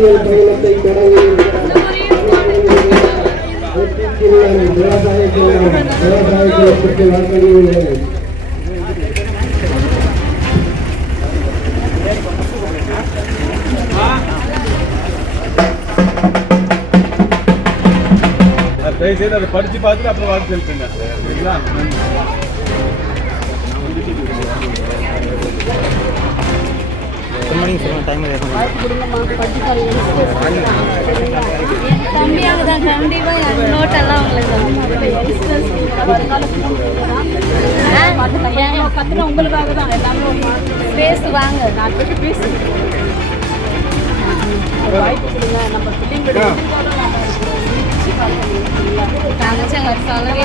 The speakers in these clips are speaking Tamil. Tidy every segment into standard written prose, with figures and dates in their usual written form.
அரசியல் பயணத்தை தொடங்கி விவசாயத்திற்கு வாக்களியுள்ளது. தயவுசெய்து அதை படித்து பார்த்துட்டு அப்புறம் வாக்கு செலுத்துங்க. சரிங்களா? தம்பியாக தான் கண்டிப்பாக நோட்டெல்லாம் உங்களுக்கு உங்களுக்காக தான் எல்லாமே பேசுவாங்க. நான் பேசு வாய்ப்பு கொடுங்க. நம்ம பிள்ளைங்க தங்கச்சங்க சொல்லவே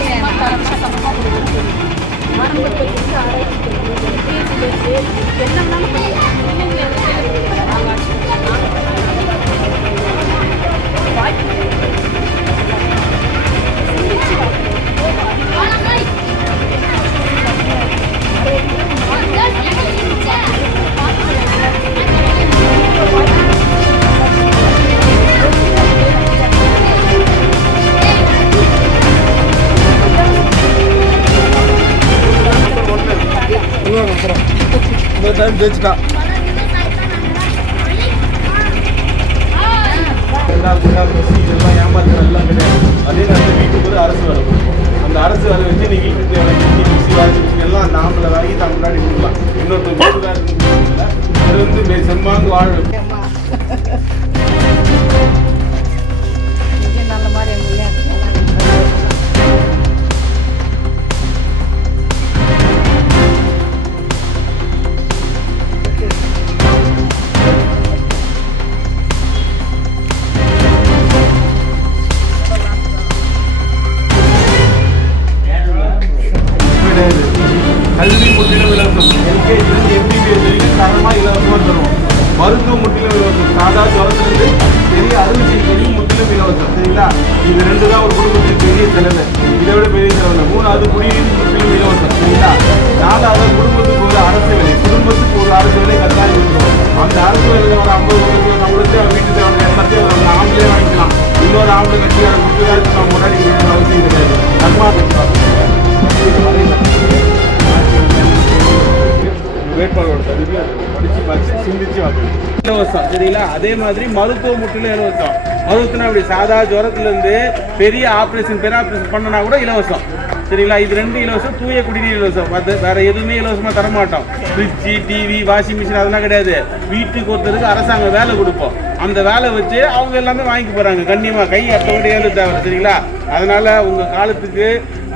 ஆரம்பத்திலிருந்து டைம் ஜெயிச்சுட்டா எல்லாம் ஏமாத்துறது எல்லாம் கிடையாது. அதே நேரத்தில் வீட்டுக்கு ஒரு அரசு வேலை கொடுக்கும். அந்த அரசு வேலை வச்சு நீ வீட்டுக்கு தேவையான மிக்சி வாஷிங் மிஷின் எல்லாம் நாமளை வாங்கி தான் முன்னாடி கொடுக்கலாம். இன்னொருத்தர் அது வந்து செம்மாந்து வாழ நல்ல மாதிரி கல்வி முற்றிலும் இலவசம். எல்கேஜிலிருந்து எம்பிபிஎஸ் வரைக்கும் தரமாக இலவசமாக தருவோம். மருத்துவம் முற்றிலும் இலவசம். சாதா ஜுரத்துலேருந்து பெரிய அறுவை சிகிச்சை முற்றிலும் இலவசம். சரிங்களா? இது ரெண்டு தான் ஒரு குடும்பத்துக்கு பெரிய செலவு. இதை விட பெரிய செலவு. மூணாவது குடிநீர் முற்றிலும் இலவசம். சரிங்களா? நாலாவது குடும்பத்துக்கு ஒரு அரசு வேலை. குடும்பத்துக்கு ஒரு அரசு வேலை கட்டாயம் இருக்கும். அந்த அரசு வேலையில் ஒரு 50 நம்மளுக்கு வீட்டு தேவை எல்லாத்தையும் நம்ம ஆம்பளே வாங்கிக்கலாம். இன்னொரு ஆம்பளை கட்சிக்கார கொடுத்துதான் நம்ம முன்னாடி அவசியம் கிடையாது. வேட்பாளரோட தகுதியை படித்து பார்த்து சிந்திச்சு வாக்கணும். இலவசம். சரிங்களா? அதே மாதிரி மருத்துவம் முற்றிலும் இலவசம். மருத்துவம்னா அப்படி சாதா ஜுரத்துலேருந்து பெரிய ஆப்ரேஷன் பண்ணனா கூட இலவசம். சரிங்களா? இது ரெண்டு இலவசம். தூய குடிநீர் இலவசம். அது வேற எதுவுமே இலவசமாக தரமாட்டோம். ஃப்ரிட்ஜு, டிவி, வாஷிங் மிஷின் அதெல்லாம் கிடையாது. வீட்டுக்கு ஒருத்தருக்கு அரசாங்கம் வேலை கொடுப்போம். அந்த வேலை வச்சு அவங்க எல்லாமே வாங்கி போகிறாங்க. கண்ணியமாக கை அட்டோடையாவது தேவை. சரிங்களா? அதனால் உங்கள் காலத்துக்கு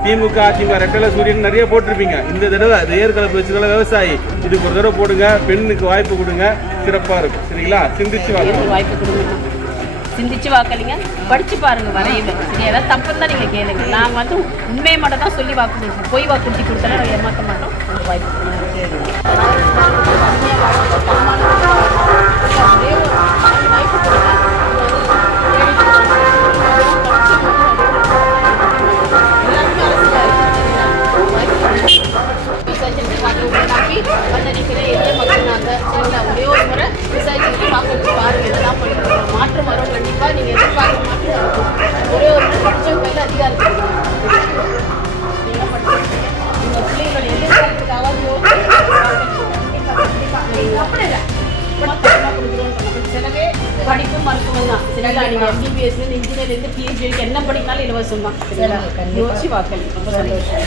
திமுக, அதிமுக, ரெட்டலை சூரியன் நிறைய போட்டிருப்பீங்க. இந்த தடவை ஏற்கனவே வச்சுக்கல விவசாயி இதுக்கு ஒரு தடவை போடுங்க. பெண்ணுக்கு வாய்ப்பு கொடுங்க. சிறப்பாக இருக்கும். சரிங்களா? சிந்திச்சு வாய்ப்பு கொடுங்க. சிந்திச்சு வாக்களிங்க. படிச்சு பாருங்க வரையில. சரி, ஏதாவது தப்பு இருந்தால் நீங்கள் கேளுங்க. நாங்கள் வந்து உண்மையை மட்டும் தான் சொல்லி வாக்கு கொடுப்போம். பொய் வாக்குறுதி கொடுத்தாலும் நாங்கள் ஏமாற்ற மாட்டோம். வாய்ப்பு கொடுங்க. ஒரே ஒரு முறை விசாரிச்சு வாக்கு பாருங்க. இதெல்லாம் பண்ணிக்கிறோம். மாற்றம் வரும். கண்டிப்பாக நீங்கள் எதிர்பார்க்க மாற்றம் வரும். ஒரே ஒரு முறை படித்தவங்க கையில் அதிகாரம் நீங்கள் படிச்சு உங்கள் பிள்ளைகளோட எதிர்காலத்துக்காக அப்படி இல்லை கொடுக்குறோம். சிலவே படிப்பு மருத்துவம் தான். சரிங்களா? நீங்கள் எம்பிபிஎஸ்லேருந்து இன்ஜினியர்லேருந்து பிஹெச்டி வரைக்கும் என்ன படித்தாலும் இலவசம் தான். யோசிச்சு வாக்களி. ரொம்ப சந்தோஷம்.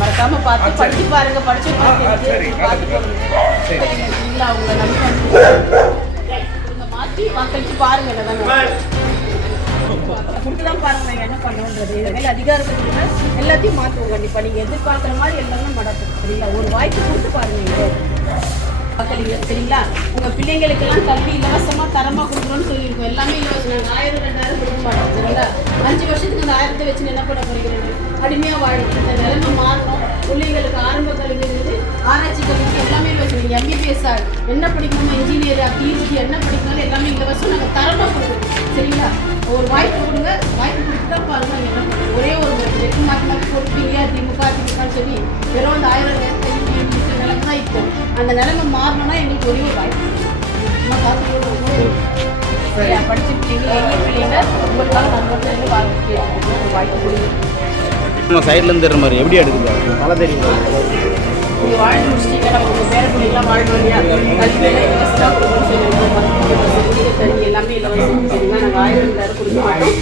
மறக்காம பார்த்து படிச்சு பாருங்க. படிச்சு அவங்க மாற்றி வாக்களிச்சு பாருங்க. கொடுத்துதான் பாருங்க என்ன பண்ணுன்றது. இதுமாதிரி அதிகாரத்தை கொடுங்க. எல்லாத்தையும் மாற்றுவோம். கண்டிப்பாக நீங்கள் எதிர்பார்க்குற மாதிரி எல்லாமே நடக்கும். சரிங்களா? ஒரு வாய்ப்பு கொடுத்து பாருங்க. வாக்களிங்க. சரிங்களா? உங்கள் பிள்ளைங்களுக்கெல்லாம் கல்வி இலவசமாக தரமாக கொடுக்குறோன்னு சொல்லியிருக்கோம். எல்லாமே இலவசம். 1000 2000 கொடுக்க மாட்டோம். சரிங்களா? 5 வருஷத்துக்கு அந்த 1000 வச்சு என்ன பண்ண போகிறீங்க? அடிமையாக வாழும். இந்த நிலைமை மாறணும். பிள்ளைங்களுக்கு ஆரம்ப கல்விங்கிறது ஆராய்ச்சி கல்விக்கு எல்லாமே இலவசம். நீங்கள் எம்பிபிஎஸ் என்ன படிக்கணுமோ, இன்ஜினியர், பிஹெச்டி என்ன படிக்கணும் எல்லாமே இலவசம். நாங்கள் தரமாக கொடுக்குறோம். சரிங்களா? ஒரு வாய்ப்பு கொடுங்க. வாய்ப்பு கொடுத்து தான் பாருங்க. நீங்கள் என்ன பண்ணுங்க. ஒரே ஒரு வெற்றி மாற்றி கொடுப்பீங்க. திமுக சொல்லி வெறும் அந்த 1000 நிலைமை தான் இருக்கும். அந்த நிலைமை மாறணும்னா எங்களுக்கு ஒரே ஒரு வாய்ப்பு. சும்மா காசு போட்டு சரியா படிச்சு பிள்ளைங்க எளிய பிள்ளைங்க உங்களுக்காக நம்மகிட்ட இருந்து வாய்ப்பு கொடுங்க. நம்ம சைட்ல இருந்து தர்ற மாதிரி எப்படி எடுக்குது நல்லா தெரியுமா? நீங்கள் வாழ்ந்து முடிச்சிட்டீங்கன்னா உங்கள் பேர பிள்ளைங்களாம் வாழணும் இல்லையா? கல்வியெல்லாம் இலவசமாக கொடுக்கணும்னு சொல்லியிருக்கோம். மருத்துவ தண்ணி எல்லாமே இலவசம் சரிங்களா? நாங்கள் 1000 கொடுக்க மாட்டோம்.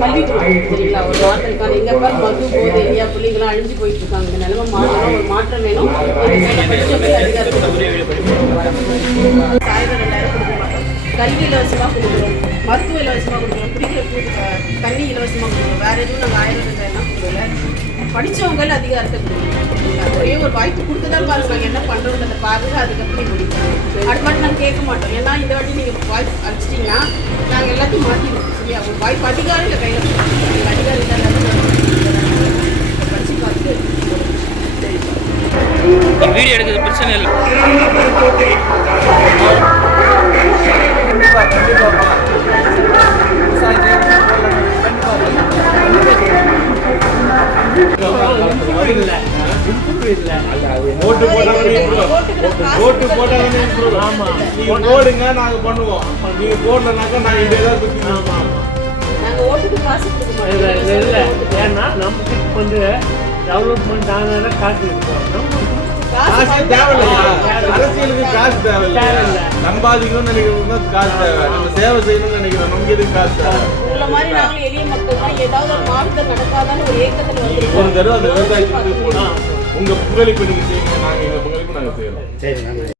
கல்வி கொடுக்கணும் சரிங்களா? ஒரு மாற்றத்துக்கான எங்கே பாரு மது போது இல்லையா பிள்ளைங்களாம் அழிஞ்சு போயிட்டு இருக்காங்க. இந்த நிலைமை மாறணும், ஒரு மாற்றம் வேணும். அதிகாரம் 1000 கொடுக்க மாட்டோம். கல்வி இலவசமாக கொடுக்குறோம், மருத்துவ இலவசமாக கொடுக்குறோம், குடிக்கிற தண்ணி இலவசமாக கொடுக்குறோம். வேறு எதுவும் நாங்கள் 1000 2000 கொடுக்கல. படித்தவங்க அதிகாரத்தை கொடுக்குறோம். ஒரே ஒரு வாய்ப்பு கொடுத்து தான் பாருங்க நாங்கள் என்ன பண்ணுறோன்றதை பாருங்க. அதுக்கப்புறம் முடிப்போம். அது மாதிரி நாங்கள் கேட்க மாட்டோம். ஏன்னா இந்த வாட்டி நீங்கள் வாய்ப்பு அடிச்சிட்டிங்கன்னா நாங்கள் எல்லாத்தையும் மாற்றிடுவோம் சரியா? ஒரு வாய்ப்பு அதிகாரம் இல்லை கையில் கொடுக்கணும். அதிகாரம் இல்லை படித்து பார்த்து சரி வீடியோ எடுக்கிறது பிரச்சனை இல்லை. ஓட்டு போட்டாலே நீங்க போடுங்க நாங்க பண்ணுவோம். நீங்க போடலனாக்கா நாங்க இந்த ஏதாவது பத்தி நாங்கள் ஓட்டுக்கு காசு கொடுக்க மாட்டோம். ஏன்னா நமக்கு வந்து டெவலப்மெண்ட் ஆனதை காசு காசு தேவையில்லையா? அரசியலுக்கு காசு தேவையில்லை. சம்பாதிக்கணும்னு நினைக்கிறவங்க காசு தேவை. நம்ம சேவை செய்யணும்னு நினைக்கிறோம். நமக்கு எதுக்கு காசு தேவை? உங்களை மாதிரி நாங்களும் எளிய மக்கள் தான். ஏதாவது ஒரு மாற்றம் நடக்காதான்னு ஒரு ஏக்கத்தில் வந்து ஒரு தடவை அந்த விவசாயத்துக்கு போனா உங்க பங்களிப்பு நீங்க செய்யுங்க, நாங்க எங்க பங்களிப்பு நாங்க செய்யறோம். சரி.